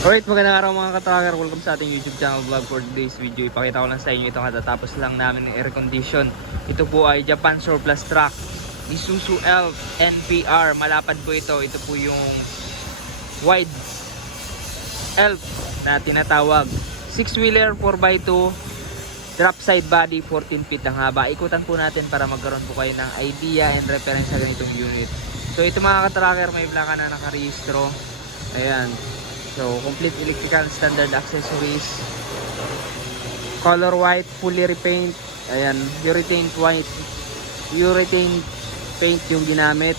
Alright, magandang araw mga ka-tracker. Welcome sa ating YouTube channel vlog for today's video. Ipakita ko lang sa inyo itong katatapos lang namin ng air condition. Ito po ay Japan Surplus Truck Isuzu Elf NPR. Malapad po ito. Ito po yung wide Elf na tinatawag. 6-wheeler 4x2 drop side body, 14 feet ang haba. Ikutan po natin para magkaroon po kayo ng idea and reference sa ganitong unit. So ito mga ka-tracker, may plaka na nakarehistro. Ayan. So complete electrical standard accessories. Color white, fully repaint. Ayan, urethane white. Urethane paint yung ginamit.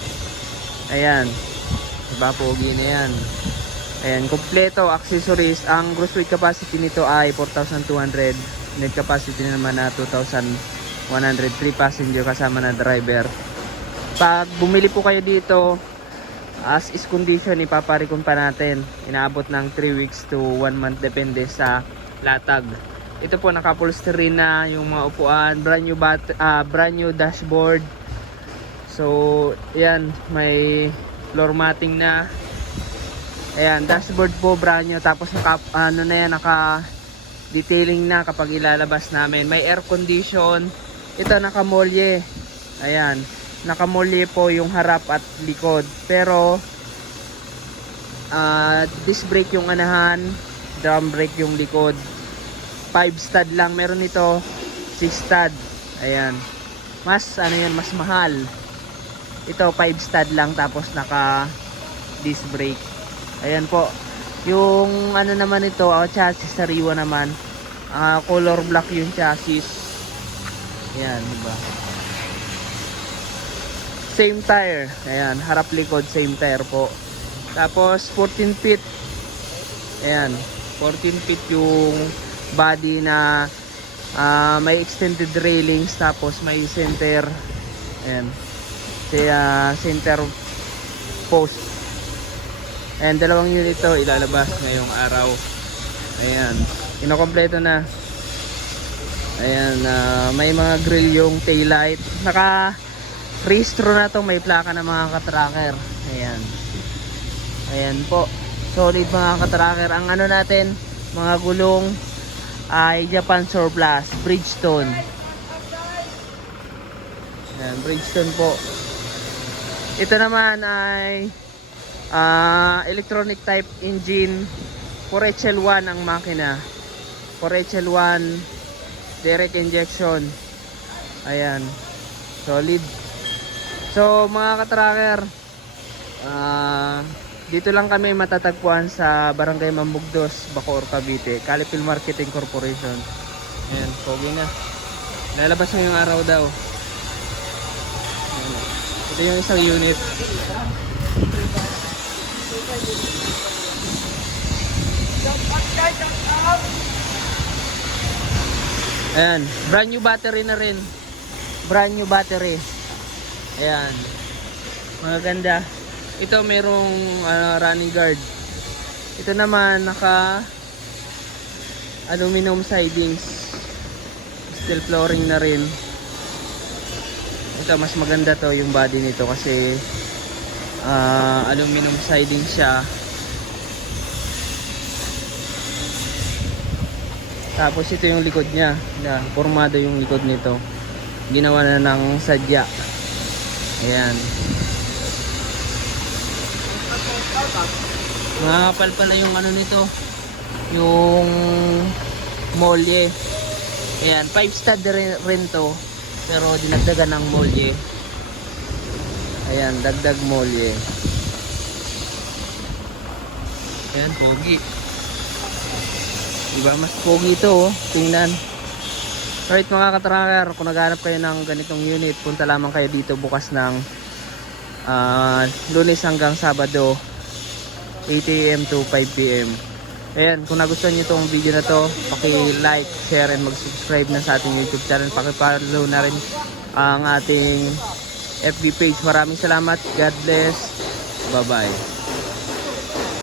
Ayan. Diba, pogi na yan. Ayan, kompleto accessories. Ang gross weight capacity nito ay 4,200. Net capacity naman na 2,103 passenger kasama na driver. Pag bumili po kayo dito, as is condition, ipaparikon pa natin. Inaabot ng 3 weeks to 1 month depende sa latag. Ito po, naka-upholstery na yung mga upuan, brand new dashboard. So, ayan, may floor matting na. Ayan, dashboard po brand new, tapos naka detailing na kapag ilalabas namin. May air condition. Ito naka-molye. Ayan, naka-molye po yung harap at likod. Pero disc brake yung anahan, drum brake yung likod. 5 stud lang meron ito, 6 stud. Ayan, mas mas mahal. Ito 5 stud lang, tapos naka disc brake. Ayan po. Yung naman ito, chassis sariwa naman. Color black yung chassis. Ayan, diba? Same tire. Ayan, harap likod same tire po. Tapos 14 feet. Ayan, 14 feet yung body na may extended railings, tapos may center. Ayan, center post. And dalawang unit ito ilalabas ngayong araw. Ayan, inokompleto na. Ayan, may mga grill yung taillight. Naka-rehistro na to, may plaka na mga ka-tracker. Ayan. Ayan po. Solid mga ka-tracker. Ang natin, mga gulong ay Japan Surplus Bridgestone. Ayan, Bridgestone po. Ito naman ay electronic type engine, 4HL1 ang makina, 4HL1 direct injection. Ayan, solid. So mga ka-tracker, dito lang kami matatagpuan sa Barangay Mambugdos, Bacoor, Cavite, Calipil Marketing Corporation. Ayan, pogi na. Lalabas ngayong araw daw. Ayan. Ito yung isang unit. Ayan, brand new battery na rin. Brand new battery. Ayan, maganda. Ito merong running guard. Ito naman naka aluminum sidings, steel flooring na rin. Ito mas maganda to yung body nito kasi aluminum siding siya. Tapos ito yung likod niya. Yan, formado yung likod nito. Ginawa na ng sadya. Ayan. Makakapal pala yung nito, yung molye. Ayan, 5 stud rin to, pero dinagdagan ng molye. Ayan, dagdag molye. Ayan, pogi. Diba, mas pogi ito, oh. Tingnan. Alright mga ka-tracker, kung naghanap kayo ng ganitong unit, punta lamang kayo dito bukas ng Lunes hanggang Sabado, 8 AM to 5 PM. Ayan, kung nagustuhan nyo itong video na to, paki-like, share, and mag-subscribe na sa ating YouTube channel. Paki-follow na rin ang ating FB page. Maraming salamat. God bless. Bye-bye.